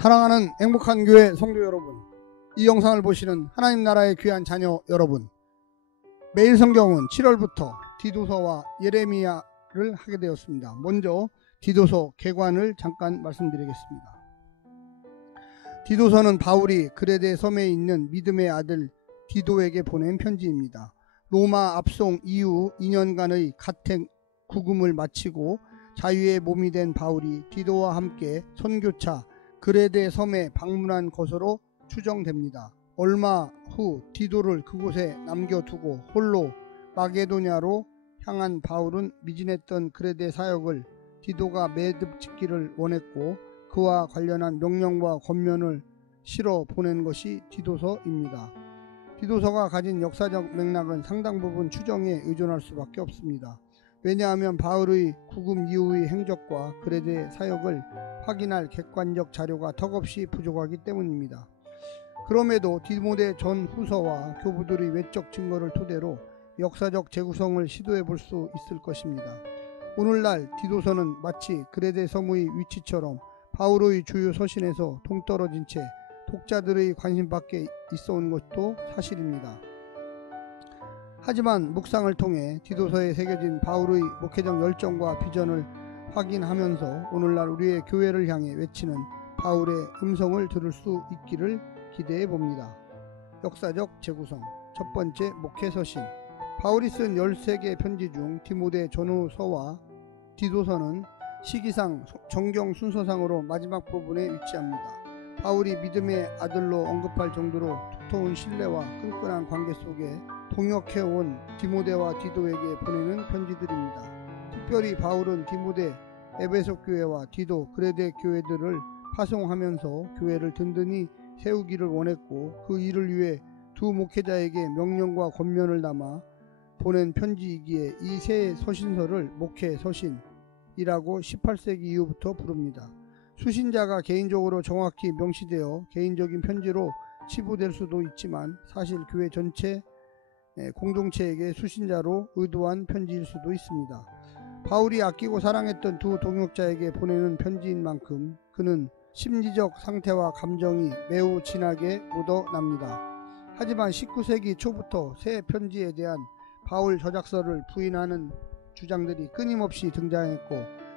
사랑하는 행복한 교회 성도 여러분, 이 영상을 보시는 하나님 나라의 귀한 자녀 여러분, 매일 성경은 7월부터 디도서와 예레미야를 하게 되었습니다. 먼저 디도서 개관을 잠깐 말씀드리겠습니다. 디도서는 바울이 그레데 섬에 있는 믿음의 아들 디도에게 보낸 편지입니다. 로마 압송 이후 2년간의 가택 구금을 마치고 자유의 몸이 된 바울이 디도와 함께 선교차 그레데 섬에 방문한 것으로 추정됩니다. 얼마 후 디도를 그곳에 남겨두고 홀로 마게도냐로 향한 바울은 미진했던 그레데 사역을 디도가 매듭 짓기를 원했고 그와 관련한 명령과 권면을 실어 보낸 것이 디도서입니다. 디도서가 가진 역사적 맥락은 상당 부분 추정에 의존할 수밖에 없습니다. 왜냐하면 바울의 구금 이후의 행적과 그레데 사역을 확인할 객관적 자료가 턱없이 부족하기 때문입니다. 그럼에도 디모데 전 후서와 교부들의 외적 증거를 토대로 역사적 재구성을 시도해 볼 수 있을 것입니다. 오늘날 디도서는 마치 그레데 섬의 위치처럼 바울의 주요 서신에서 동떨어진 채 독자들의 관심 밖에 있어 온 것도 사실입니다. 하지만 묵상을 통해 디도서에 새겨진 바울의 목회적 열정과 비전을 확인하면서 오늘날 우리의 교회를 향해 외치는 바울의 음성을 들을 수 있기를 기대해 봅니다. 역사적 재구성. 첫 번째, 목회서신. 바울이 쓴 13개 편지 중 디모데 전후서와 디도서는 시기상 정경 순서상으로 마지막 부분에 위치합니다. 바울이 믿음의 아들로 언급할 정도로 두터운 신뢰와 끈끈한 관계 속에 동역해온 디모데와 디도에게 보내는 편지들입니다. 특별히 바울은 디모데, 에베소 교회와 디도, 그레데 교회들을 파송하면서 교회를 든든히 세우기를 원했고 그 일을 위해 두 목회자에게 명령과 권면을 담아 보낸 편지이기에 이 세 서신서를 목회서신이라고 18세기 이후부터 부릅니다. 수신자가 개인적으로 정확히 명시되어 개인적인 편지로 치부될 수도 있지만 사실 교회 전체 공동체에게 수신자로 의도한 편지일 수도 있습니다. 바울이 아끼고 사랑했던 두 동역자에게 보내는 편지인 만큼 그는 심리적 상태와 감정이 매우 진하게 묻어납니다. 하지만 19세기 초부터 새 편지에 대한 바울 저작서를 부인하는 주장들이 끊임없이 등장했고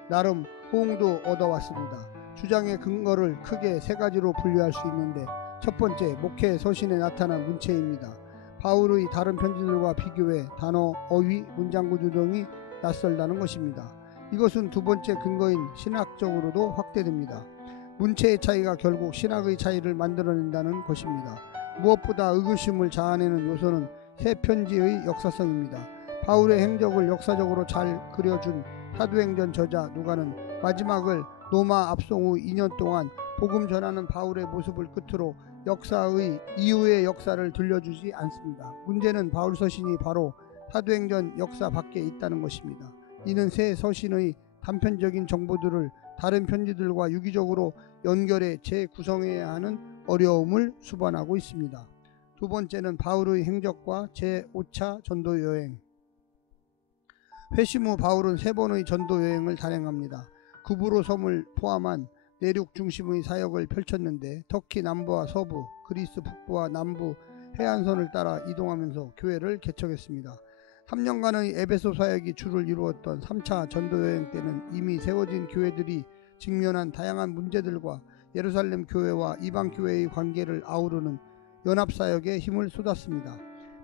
나름 호응도 얻어왔습니다. 주장의 근거를 크게 세 가지로 분류할 수 있는데 첫 번째, 목회 서신에 나타난 문체입니다. 바울의 다른 편지들과 비교해 단어, 어휘, 문장 구조 등이 낯설다는 것입니다. 이것은 두 번째 근거인 신학적으로도 확대됩니다. 문체의 차이가 결국 신학의 차이를 만들어낸다는 것입니다. 무엇보다 의구심을 자아내는 요소는 새 편지의 역사성입니다. 바울의 행적을 역사적으로 잘 그려준 사도행전 저자 누가는 마지막을 로마 압송 후 2년 동안 복음 전하는 바울의 모습을 끝으로 역사의 이후의 역사를 들려주지 않습니다. 문제는 바울 서신이 바로 사도행전 역사 밖에 있다는 것입니다. 이는 새 서신의 단편적인 정보들을 다른 편지들과 유기적으로 연결해 재구성해야 하는 어려움을 수반하고 있습니다. 두 번째는 바울의 행적과 제5차 전도 여행. 회심 후 바울은 3번의 전도 여행을 단행합니다. 구브로 섬을 포함한 내륙 중심의 사역을 펼쳤는데 터키 남부와 서부, 그리스 북부와 남부 해안선을 따라 이동하면서 교회를 개척했습니다. 3년간의 에베소 사역이 주를 이루었던 3차 전도여행 때는 이미 세워진 교회들이 직면한 다양한 문제들과 예루살렘 교회와 이방 교회의 관계를 아우르는 연합사역에 힘을 쏟았습니다.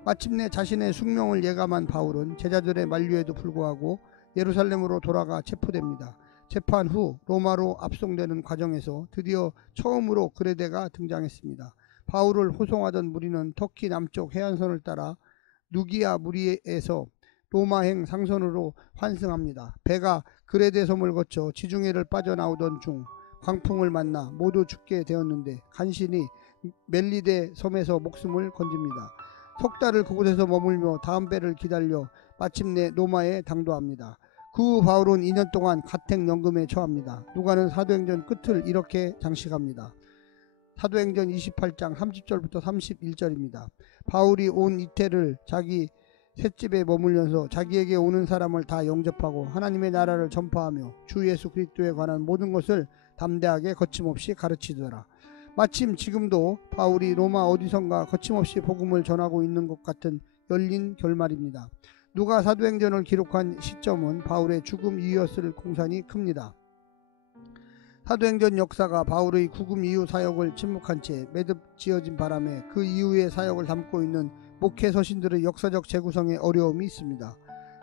마침내 자신의 숙명을 예감한 바울은 제자들의 만류에도 불구하고 예루살렘으로 돌아가 체포됩니다. 재판 후 로마로 압송되는 과정에서 드디어 처음으로 그레데가 등장했습니다. 바울을 호송하던 무리는 터키 남쪽 해안선을 따라 누기아 무리에서 로마행 상선으로 환승합니다. 배가 그레데 섬을 거쳐 지중해를 빠져나오던 중 광풍을 만나 모두 죽게 되었는데 간신히 멜리데 섬에서 목숨을 건집니다. 석 달을 그곳에서 머물며 다음 배를 기다려 마침내 로마에 당도합니다. 그 후 바울은 2년 동안 가택연금에 처합니다. 누가는 사도행전 끝을 이렇게 장식합니다. 사도행전 28장 30절부터 31절입니다. 바울이 온 이태를 자기 셋집에 머물면서 자기에게 오는 사람을 다 영접하고 하나님의 나라를 전파하며 주 예수 그리스도에 관한 모든 것을 담대하게 거침없이 가르치더라. 마침 지금도 바울이 로마 어디선가 거침없이 복음을 전하고 있는 것 같은 열린 결말입니다. 누가 사도행전을 기록한 시점은 바울의 죽음 이후였을 공산이 큽니다. 사도행전 역사가 바울의 구금 이후 사역을 침묵한 채 매듭 지어진 바람에 그 이후의 사역을 담고 있는 목회 서신들의 역사적 재구성에 어려움이 있습니다.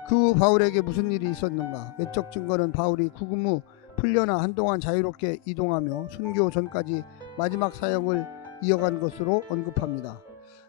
그 후 바울에게 무슨 일이 있었는가? 외적 증거는 바울이 구금 후 풀려나 한동안 자유롭게 이동하며 순교 전까지 마지막 사역을 이어간 것으로 언급합니다.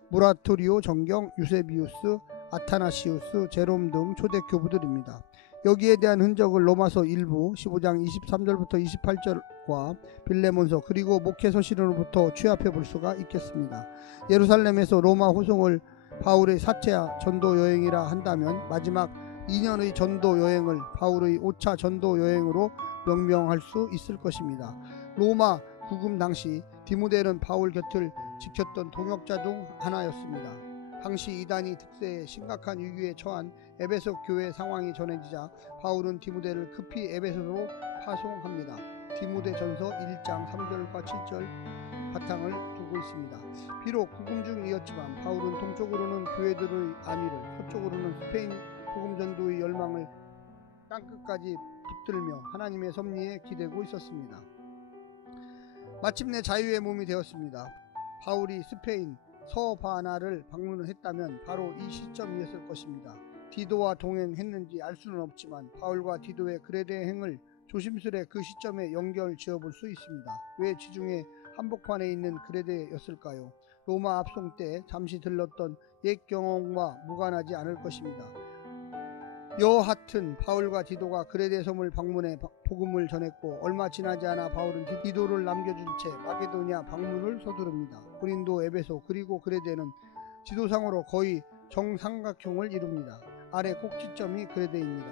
무라토리오 정경, 유세비우스, 아타나시우스, 제롬 등 초대 교부들입니다. 여기에 대한 흔적을 로마서 1부 15장 23절부터 28절과 빌레몬서 그리고 목회 서신으로부터 취합해 볼 수가 있겠습니다. 예루살렘에서 로마 호송을 바울의 사체야 전도 여행이라 한다면 마지막 2년의 전도 여행을 바울의 5차 전도 여행으로 명명할 수 있을 것입니다. 로마 구금 당시 디모데는 바울 곁을 지켰던 동역자 중 하나였습니다. 당시 이단이 득세에 심각한 위기에 처한 에베소 교회 상황이 전해지자 바울은 디모데를 급히 에베소로 파송합니다. 디모데전서 1장 3절과 7절 바탕을 두고 있습니다. 비록 구금 중이었지만 바울은 동쪽으로는 교회들의 안위를, 서쪽으로는 스페인 복음 전도의 열망을 땅끝까지 붙들며 하나님의 섭리에 기대고 있었습니다. 마침내 자유의 몸이 되었습니다. 바울이 스페인 서바나를 방문을 했다면 바로 이 시점이었을 것입니다. 디도와 동행했는지 알 수는 없지만 바울과 디도의 그레데 행을 조심스레 그 시점에 연결 지어볼 수 있습니다. 왜 지중해 한복판에 있는 그레데였을까요? 로마 압송 때 잠시 들렀던 옛 경험과 무관하지 않을 것입니다. 여하튼 바울과 디도가 그레데 섬을 방문해 복음을 전했고 얼마 지나지 않아 바울은 디도를 남겨준 채 마게도냐 방문을 서두릅니다. 고린도, 에베소 그리고 그레데는 지도상으로 거의 정삼각형을 이룹니다. 아래 꼭지점이 그레데입니다.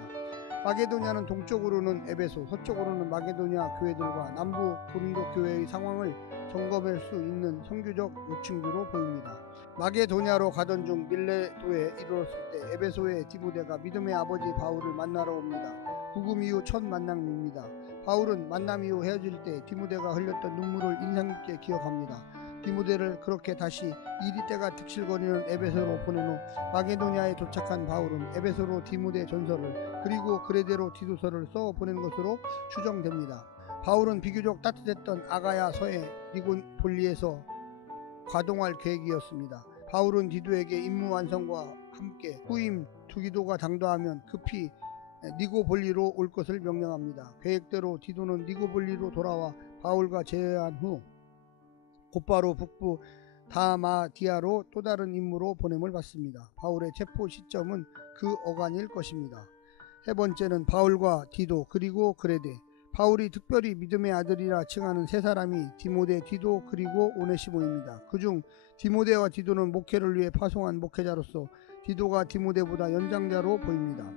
마게도냐는 동쪽으로는 에베소, 서쪽으로는 마게도냐 교회들과 남부 고린도 교회의 상황을 점검할 수 있는 선교적 요충지로 보입니다. 마게도냐로 가던 중 밀레도에 이르렀을 때 에베소의 디모데가 믿음의 아버지 바울을 만나러 옵니다. 구금 이후 첫 만남입니다. 바울은 만남 이후 헤어질 때 디모데가 흘렸던 눈물을 인상 깊게 기억합니다. 디모데를 그렇게 다시 이리 때가 득실거리는 에베소로 보낸 후 마게도냐에 도착한 바울은 에베소로 디모데 전서를 그리고 그레데로 디도서를 써 보낸 것으로 추정됩니다. 바울은 비교적 따뜻했던 아가야 서해 니고폴리에서 가동할 계획이었습니다. 바울은 디도에게 임무 완성과 함께 후임 두기도가 당도하면 급히 니고폴리로 올 것을 명령합니다. 계획대로 디도는 니고폴리로 돌아와 바울과 제외한 후 곧바로 북부 다마디아로 또 다른 임무로 보냄을 받습니다. 바울의 체포 시점은 그 어간일 것입니다. 세 번째는 바울과 디도 그리고 그레데. 바울이 특별히 믿음의 아들이라 칭하는 세 사람이 디모데, 디도 그리고 오네시모입니다. 그중 디모데와 디도는 목회를 위해 파송한 목회자로서 디도가 디모데보다 연장자로 보입니다.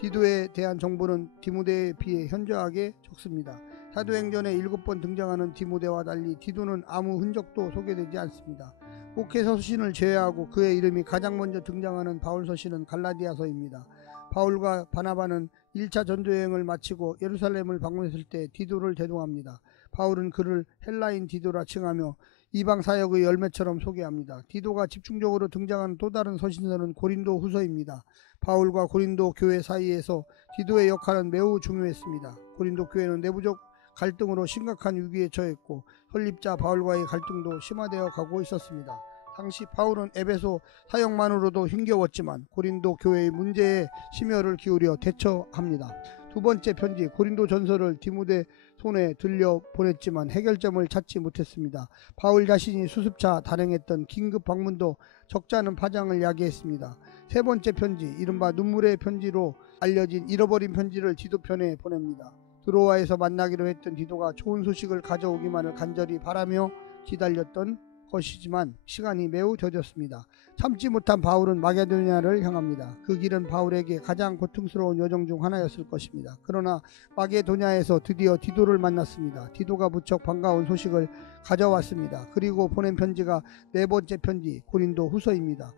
디도에 대한 정보는 디모데에 비해 현저하게 적습니다. 사도행전에 7번 등장하는 디모데와 달리 디도는 아무 흔적도 소개되지 않습니다. 목회 서신을 제외하고 그의 이름이 가장 먼저 등장하는 바울 서신은 갈라디아서입니다. 바울과 바나바는 1차 전도여행을 마치고 예루살렘을 방문했을 때 디도를 대동합니다. 바울은 그를 헬라인 디도라 칭하며 이방 사역의 열매처럼 소개합니다. 디도가 집중적으로 등장하는 또 다른 서신서는 고린도 후서입니다. 바울과 고린도 교회 사이에서 디도의 역할은 매우 중요했습니다. 고린도 교회는 내부적 갈등으로 심각한 위기에 처했고 설립자 바울과의 갈등도 심화되어 가고 있었습니다. 당시 바울은 에베소 사역만으로도 힘겨웠지만 고린도 교회의 문제에 심혈을 기울여 대처합니다. 두 번째 편지 고린도 전서를 디모데 손에 들려 보냈지만 해결점을 찾지 못했습니다. 바울 자신이 수습차 단행했던 긴급 방문도 적잖은 파장을 야기했습니다. 세 번째 편지 이른바 눈물의 편지로 알려진 잃어버린 편지를 디도편에 보냅니다. 드로아에서 만나기로 했던 디도가 좋은 소식을 가져오기만을 간절히 바라며 기다렸던 것이지만 시간이 매우 더뎠습니다. 참지 못한 바울은 마게도냐를 향합니다. 그 길은 바울에게 가장 고통스러운 여정 중 하나였을 것입니다. 그러나 마게도냐에서 드디어 디도를 만났습니다. 디도가 무척 반가운 소식을 가져왔습니다. 그리고 보낸 편지가 네 번째 편지 고린도 후서입니다.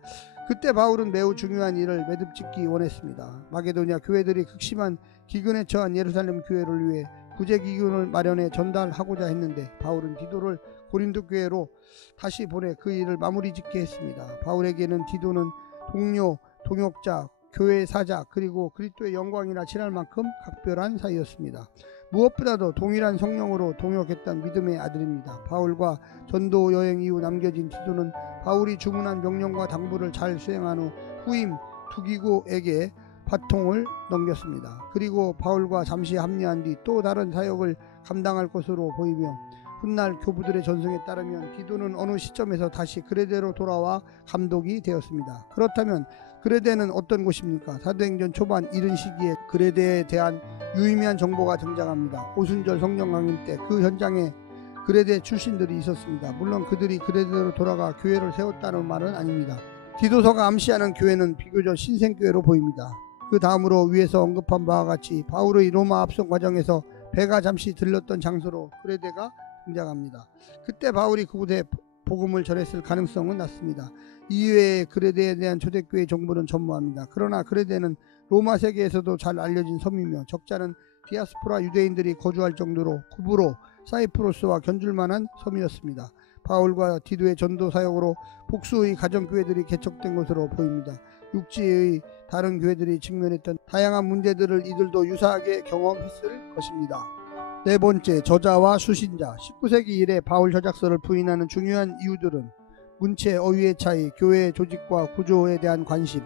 그때 바울은 매우 중요한 일을 매듭짓기 원했습니다. 마게도냐 교회들이 극심한 기근에 처한 예루살렘 교회를 위해 구제기금을 마련해 전달하고자 했는데 바울은 디도를 고린도 교회로 다시 보내 그 일을 마무리 짓게 했습니다. 바울에게는 디도는 동료, 동역자, 교회 사자 그리고 그리스도의 영광이나 칠할 만큼 각별한 사이였습니다. 무엇보다도 동일한 성령으로 동역했던 믿음의 아들입니다. 바울과 전도 여행 이후 남겨진 디도는 바울이 주문한 명령과 당부를 잘 수행한 후 후임 두기고에게 바통을 넘겼습니다. 그리고 바울과 잠시 합류한 뒤 또 다른 사역을 감당할 것으로 보이며 훗날 교부들의 전승에 따르면 디도는 어느 시점에서 다시 그레데로 돌아와 감독이 되었습니다. 그렇다면 그레데는 어떤 곳입니까? 사도행전 초반 이른 시기에 그레데에 대한 유의미한 정보가 등장합니다. 오순절 성령 강림 때 그 현장에 그레데 출신들이 있었습니다. 물론 그들이 그레데로 돌아가 교회를 세웠다는 말은 아닙니다. 디도서가 암시하는 교회는 비교적 신생교회로 보입니다. 그 다음으로 위에서 언급한 바와 같이 바울의 로마 압송 과정에서 배가 잠시 들렀던 장소로 그레데가 등장합니다. 그때 바울이 그곳에 복음을 전했을 가능성은 낮습니다. 이외에 그레데에 대한 초대교회 정보는 전무합니다. 그러나 그레데는 로마 세계에서도 잘 알려진 섬이며 적잖은 디아스포라 유대인들이 거주할 정도로 구브로, 사이프러스와 견줄만한 섬이었습니다. 바울과 디도의 전도 사역으로 복수의 가정교회들이 개척된 것으로 보입니다. 육지의 다른 교회들이 직면했던 다양한 문제들을 이들도 유사하게 경험했을 것입니다. 네 번째, 저자와 수신자. 19세기 이래 바울 저작서를 부인하는 중요한 이유들은 문체, 어휘의 차이, 교회 조직과 구조에 대한 관심,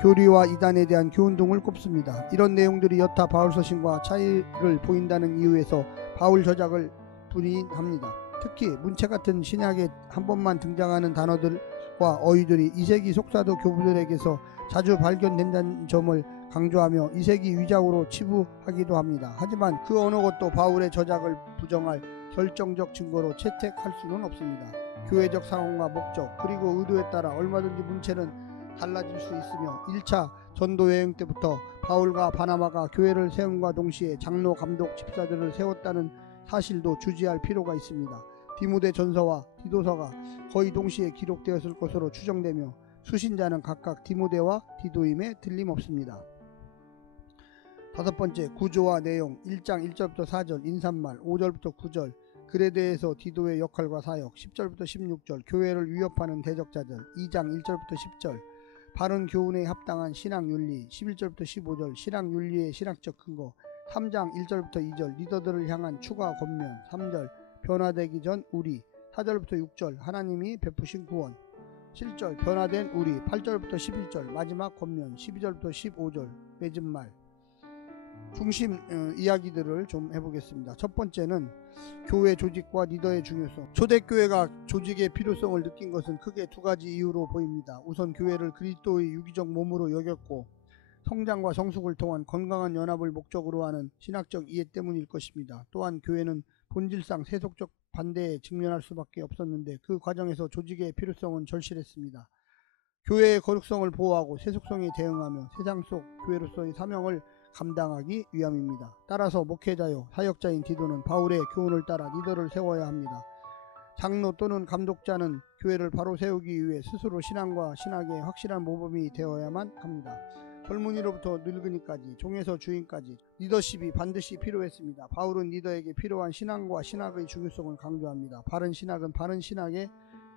교리와 이단에 대한 교훈 등을 꼽습니다. 이런 내용들이 여타 바울 서신과 차이를 보인다는 이유에서 바울 저작을 부인합니다. 특히 문체 같은 신약에 한 번만 등장하는 단어들과 어휘들이 2세기 속사도 교부들에게서 자주 발견된다는 점을 강조하며 2세기 위작으로 치부하기도 합니다. 하지만 그 어느 것도 바울의 저작을 부정할 결정적 증거로 채택할 수는 없습니다. 교회적 상황과 목적 그리고 의도에 따라 얼마든지 문체는 달라질 수 있으며 1차 전도 여행 때부터 바울과 바나바가 교회를 세움과 동시에 장로, 감독, 집사들을 세웠다는 사실도 주지할 필요가 있습니다. 디모데 전서와 디도서가 거의 동시에 기록되었을 것으로 추정되며 수신자는 각각 디모데와 디도임에 틀림없습니다. 다섯 번째, 구조와 내용. 1장 1절부터 4절 인사말, 5절부터 9절 그레데에서 디도의 역할과 사역, 10절부터 16절 교회를 위협하는 대적자들, 2장 1절부터 10절 바른 교훈에 합당한 신앙윤리, 11절부터 15절 신앙윤리의 신학적 근거, 3장 1절부터 2절 리더들을 향한 추가 권면, 3절 변화되기 전 우리, 4절부터 6절 하나님이 베푸신 구원, 7절 변화된 우리, 8절부터 11절 마지막 권면, 12절부터 15절 맺은말 중심 이야기들을 좀 해보겠습니다. 첫 번째는 교회 조직과 리더의 중요성. 초대교회가 조직의 필요성을 느낀 것은 크게 두 가지 이유로 보입니다. 우선 교회를 그리스도의 유기적 몸으로 여겼고 성장과 성숙을 통한 건강한 연합을 목적으로 하는 신학적 이해 때문일 것입니다. 또한 교회는 본질상 세속적 반대에 직면할 수밖에 없었는데 그 과정에서 조직의 필요성은 절실했습니다. 교회의 거룩성을 보호하고 세속성에 대응하며 세상 속 교회로서의 사명을 감당하기 위함입니다. 따라서 목회자요 사역자인 디도는 바울의 교훈을 따라 리더를 세워야 합니다. 장로 또는 감독자는 교회를 바로 세우기 위해 스스로 신앙과 신학의 확실한 모범이 되어야만 합니다. 젊은이로부터 늙은이까지, 종에서 주인까지 리더십이 반드시 필요했습니다. 바울은 리더에게 필요한 신앙과 신학의 중요성을 강조합니다. 바른 신학은 바른 신학에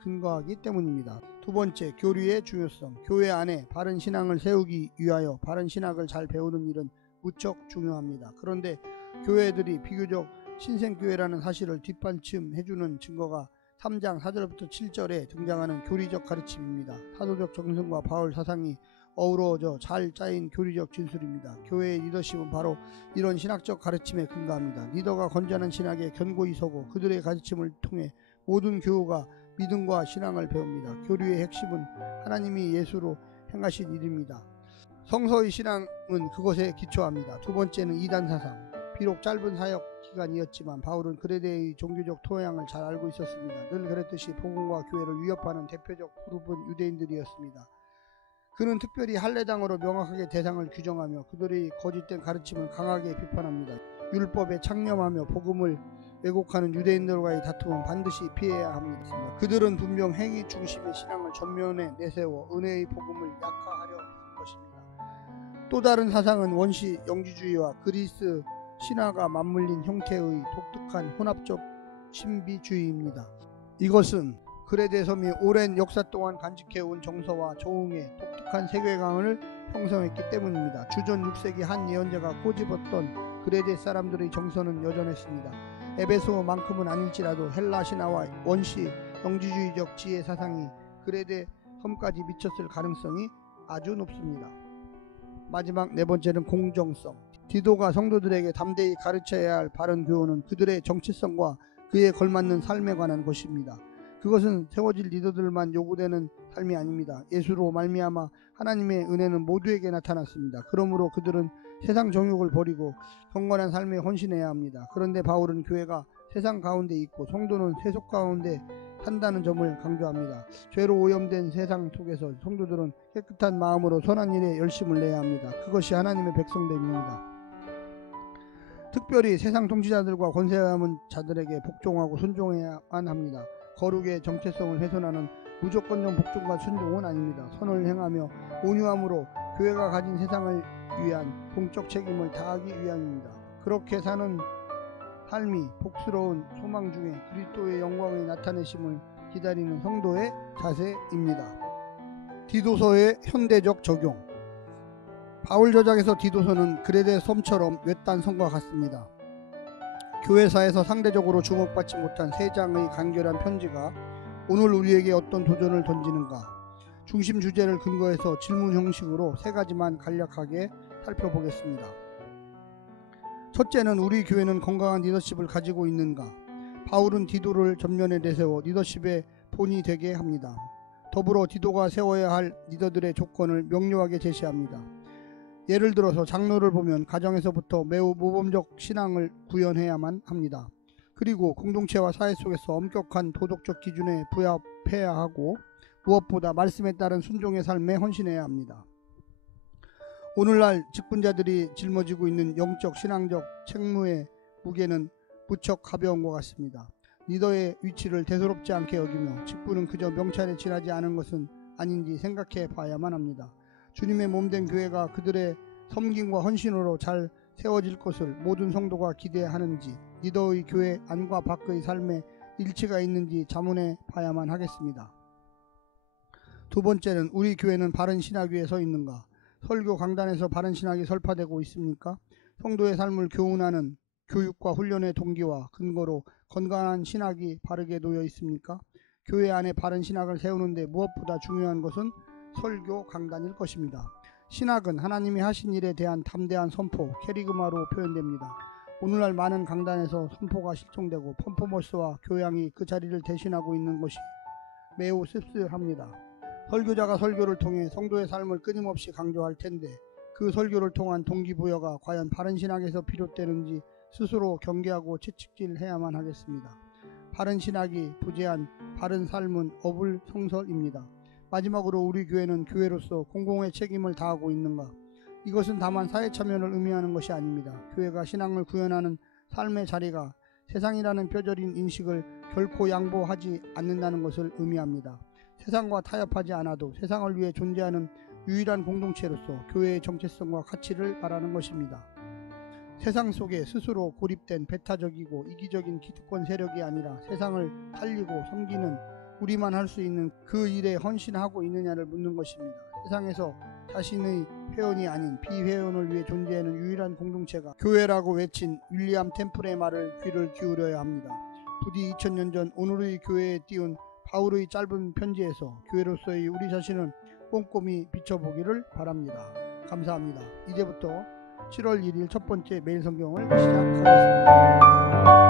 근거하기 때문입니다. 두 번째, 교리의 중요성. 교회 안에 바른 신앙을 세우기 위하여 바른 신학을 잘 배우는 일은 무척 중요합니다. 그런데 교회들이 비교적 신생교회라는 사실을 뒷받침해주는 증거가 3장 4절부터 7절에 등장하는 교리적 가르침입니다. 사도적 정성과 바울 사상이 어우러져 잘 짜인 교리적 진술입니다. 교회의 리더십은 바로 이런 신학적 가르침에 근거합니다. 리더가 건전한 신학에 견고히 서고 그들의 가르침을 통해 모든 교우가 믿음과 신앙을 배웁니다. 교리의 핵심은 하나님이 예수로 행하신 일입니다. 성서의 신앙은 그것에 기초합니다. 두 번째는 이단 사상. 비록 짧은 사역 기간이었지만 바울은 그레데의 종교적 토양을 잘 알고 있었습니다. 늘 그랬듯이 복음과 교회를 위협하는 대표적 그룹은 유대인들이었습니다. 그는 특별히 할례당으로 명확하게 대상을 규정하며 그들의 거짓된 가르침을 강하게 비판합니다. 율법에 창념하며 복음을 왜곡하는 유대인들과의 다툼은 반드시 피해야 합니다. 그들은 분명 행위 중심의 신앙을 전면에 내세워 은혜의 복음을 약화하려 했을 것입니다. 또 다른 사상은 원시 영지주의와 그리스 신화가 맞물린 형태의 독특한 혼합적 신비주의입니다. 이것은 그레데 섬이 오랜 역사 동안 간직해온 정서와 조응의 독특한 세계관을 형성했기 때문입니다. 주전 6세기 한 예언자가 꼬집었던 그레데 사람들의 정서는 여전했습니다. 에베소만큼은 아닐지라도 헬라 신화와 원시 영지주의적 지혜 사상이 그레데 섬까지 미쳤을 가능성이 아주 높습니다. 마지막 네 번째는 공정성. 디도가 성도들에게 담대히 가르쳐야 할 바른 교훈은 그들의 정체성과 그에 걸맞는 삶에 관한 것입니다. 그것은 세워질 리더들만 요구되는 삶이 아닙니다. 예수로 말미암아 하나님의 은혜는 모두에게 나타났습니다. 그러므로 그들은 세상 정욕을 버리고 경건한 삶에 헌신해야 합니다. 그런데 바울은 교회가 세상 가운데 있고 성도는 세속 가운데 산다는 점을 강조합니다. 죄로 오염된 세상 속에서 성도들은 깨끗한 마음으로 선한 일에 열심을 내야 합니다. 그것이 하나님의 백성됨입니다. 특별히 세상 통치자들과 권세 남은 자들에게 복종하고 순종해야만 합니다. 거룩의 정체성을 훼손하는 무조건적 복종과 순종은 아닙니다. 선을 행하며 온유함으로 교회가 가진 세상을 위한 공적 책임을 다하기 위함입니다. 그렇게 사는 삶이 복스러운 소망 중에 그리스도의 영광의 나타내심을 기다리는 성도의 자세입니다. 디도서의 현대적 적용. 바울 저작에서 디도서는 그레데 섬처럼 외딴 섬과 같습니다. 교회사에서 상대적으로 주목받지 못한 세 장의 간결한 편지가 오늘 우리에게 어떤 도전을 던지는가? 중심 주제를 근거해서 질문 형식으로 세 가지만 간략하게 살펴보겠습니다. 첫째는 우리 교회는 건강한 리더십을 가지고 있는가? 바울은 디도를 전면에 내세워 리더십의 본이 되게 합니다. 더불어 디도가 세워야 할 리더들의 조건을 명료하게 제시합니다. 예를 들어서 장로를 보면 가정에서부터 매우 모범적 신앙을 구현해야만 합니다. 그리고 공동체와 사회 속에서 엄격한 도덕적 기준에 부합해야 하고 무엇보다 말씀에 따른 순종의 삶에 헌신해야 합니다. 오늘날 직분자들이 짊어지고 있는 영적 신앙적 책무의 무게는 무척 가벼운 것 같습니다. 리더의 위치를 대수롭지 않게 여기며 직분은 그저 명찰에 지나지 않은 것은 아닌지 생각해 봐야만 합니다. 주님의 몸된 교회가 그들의 섬김과 헌신으로 잘 세워질 것을 모든 성도가 기대하는지, 리더의 교회 안과 밖의 삶에 일치가 있는지 자문해 봐야만 하겠습니다. 두 번째는 우리 교회는 바른 신학 위에 서 있는가? 설교 강단에서 바른 신학이 설파되고 있습니까? 성도의 삶을 교훈하는 교육과 훈련의 동기와 근거로 건강한 신학이 바르게 놓여 있습니까? 교회 안에 바른 신학을 세우는데 무엇보다 중요한 것은 설교 강단일 것입니다. 신학은 하나님이 하신 일에 대한 담대한 선포, 캐리그마로 표현됩니다. 오늘날 많은 강단에서 선포가 실종되고 퍼포먼스와 교양이 그 자리를 대신하고 있는 것이 매우 씁쓸합니다. 설교자가 설교를 통해 성도의 삶을 끊임없이 강조할 텐데 그 설교를 통한 동기부여가 과연 바른 신학에서 비롯되는지 스스로 경계하고 채찍질해야만 하겠습니다. 바른 신학이 부재한 바른 삶은 어불성설입니다. 마지막으로 우리 교회는 교회로서 공공의 책임을 다하고 있는가? 이것은 다만 사회 참여를 의미하는 것이 아닙니다. 교회가 신앙을 구현하는 삶의 자리가 세상이라는 뼈저린 인식을 결코 양보하지 않는다는 것을 의미합니다. 세상과 타협하지 않아도 세상을 위해 존재하는 유일한 공동체로서 교회의 정체성과 가치를 말하는 것입니다. 세상 속에 스스로 고립된 배타적이고 이기적인 기득권 세력이 아니라 세상을 살리고 섬기는 우리만 할 수 있는 그 일에 헌신하고 있느냐를 묻는 것입니다. 세상에서 자신의 회원이 아닌 비회원을 위해 존재하는 유일한 공동체가 교회라고 외친 윌리엄 템플의 말을 귀를 기울여야 합니다. 부디 2000년 전 오늘의 교회에 띄운 바울의 짧은 편지에서 교회로서의 우리 자신을 꼼꼼히 비춰보기를 바랍니다. 감사합니다. 이제부터 7월 1일 첫 번째 매일 성경을 시작하겠습니다.